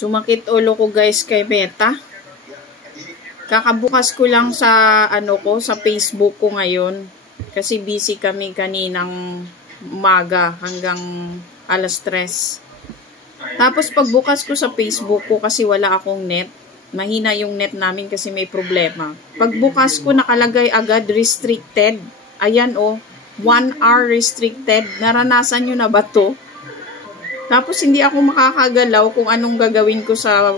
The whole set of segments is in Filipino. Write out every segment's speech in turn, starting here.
Sumakit ulo ko guys kay Meta. Kakabukas ko lang sa sa Facebook ko ngayon kasi busy kami kaninang umaga hanggang alas 3. Tapos pagbukas ko sa Facebook ko kasi wala akong net. Mahina yung net namin kasi may problema. Pagbukas ko nakalagay agad restricted. Ayan 1 hour restricted. Naranasan nyo na ba to? Tapos hindi ako makakagalaw kung anong gagawin ko sa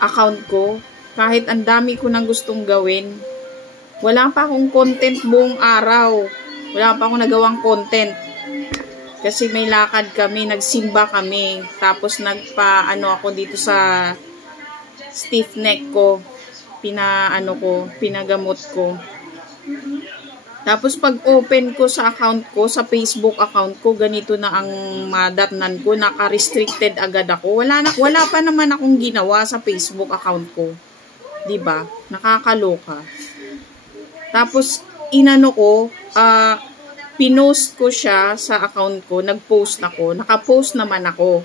account ko. Kahit ang dami ko nang gustong gawin. Wala pa akong content buong araw. Wala pa akong nagawang content. Kasi may lakad kami, nagsimba kami. Tapos ako dito sa stiff neck ko. Pinagamot ko. Tapos pag open ko sa account ko, sa Facebook account ko, ganito na ang madatnan ko, naka-restricted agad ako. Wala pa naman akong ginawa sa Facebook account ko. 'Di ba? Nakakaloka. Tapos pinost ko siya sa account ko, nag-post ako, naka-post naman ako.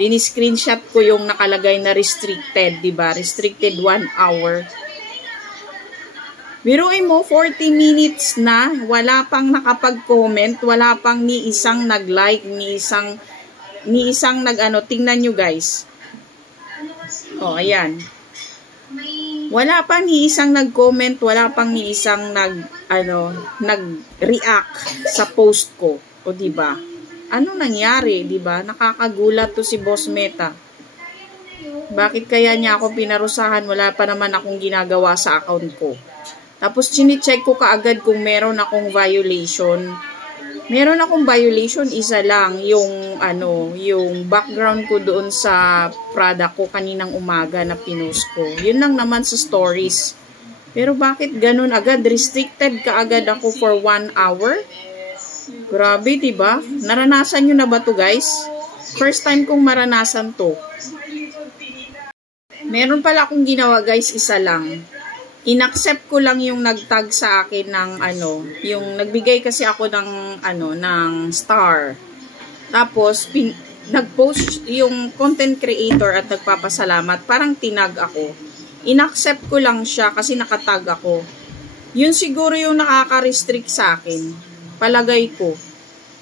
Ini-screenshot ko yung nakalagay na restricted, 'di ba? Restricted 1 hour. Biruin mo, 40 minutes na, wala pang nakapag-comment, wala pang ni isang nag-like, ni isang tingnan nyo guys. Ayan. Wala pang ni isang nag-comment, wala pang ni isang nag-react sa post ko. Diba? Ano nangyari, diba? Nakakagulat to si Boss Meta. Bakit kaya niya ako pinarusahan? Wala pa naman akong ginagawa sa account ko. Tapos, chine-check ko kaagad kung meron akong violation. Meron akong violation, isa lang, yung background ko doon sa product ko kaninang umaga na pinost ko. Yun lang naman sa stories. Pero bakit ganun agad? Restricted kaagad ako for 1 hour? Grabe, diba? Naranasan nyo na ba to guys? First time kong maranasan to. Meron pala akong ginawa guys, isa lang. Inaccept ko lang yung nagtag sa akin ng yung nagbigay kasi ako ng star. Tapos nagpost yung content creator at nagpapasalamat, parang tinag ako. Inaccept ko lang siya kasi nakatag ako. Yun siguro yung nakaka-restrict sa akin. Palagay ko.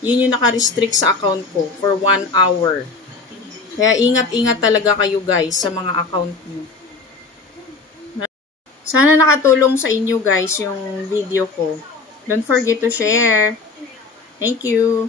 Yun yung naka-restrict sa account ko for 1 hour. Kaya ingat-ingat talaga kayo guys sa mga account niyo. Sana nakatulong sa inyo guys yung video ko. Don't forget to share. Thank you.